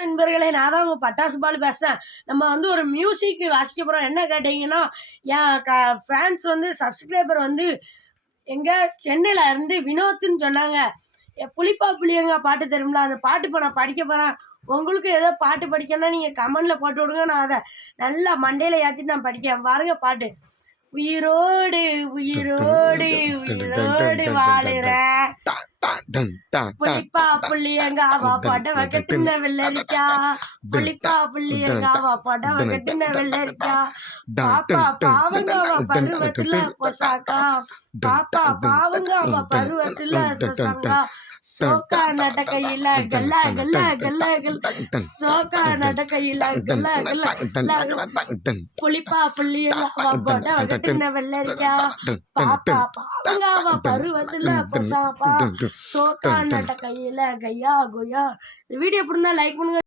நண்பர்களே, நான் தான் உங்க பட்டாசு பாலு பேசுறேன். நம்ம வந்து ஒரு மியூசிக் வாசிக்க போறோம். என்ன கேட்டீங்கன்னா, என் ஃபேன்ஸ் வந்து சப்ஸ்கிரைபர் வந்து எங்க சென்னையில இருந்து வினோத்ன்னு சொன்னாங்க. புளிப்பா புளியங்கா பாட்டு தெரியுங்களா? அந்த பாட்டு இப்போ நான் படிக்க போறேன். உங்களுக்கு ஏதோ பாட்டு படிக்கணும்னா நீங்க கமெண்ட்ல போட்டு விடுங்க. நான் அதை நல்லா மண்டையில ஏத்திட்டு நான் படிக்கிறேன். பாருங்க பாட்டு. உயிரோடு உயிரோடு உயிரோடு வாழுறேன். புளிப்பா புள்ளியங்காவா புடவை கட்டுன வெள்ளரிக்கா. புளிப்பா புள்ளியங்காவா புடவை கட்டுன வெள்ளரிக்கா. பாப்பா பாவங்காவா பருவத்துல பொசாக்கா. பாப்பா பாவங்காவா பருவத்துல சொசாங்கா. சோக்கா நடக்கையில கல்ல கல்ல கல்ல கல்ல. சோக்கா நடக்கையில கல்ல கல்ல. புளிப்பா புள்ளியங்காவா புடவை கட்டுன வெள்ளரிக்கா. பாப்பா பாவங்காவா பருவத்துல பொசாப்பா. சோக்கா நட்ட கையில கையா கொய்யா. இந்த வீடியோ பிடிந்தா லைக் பண்ணுங்க.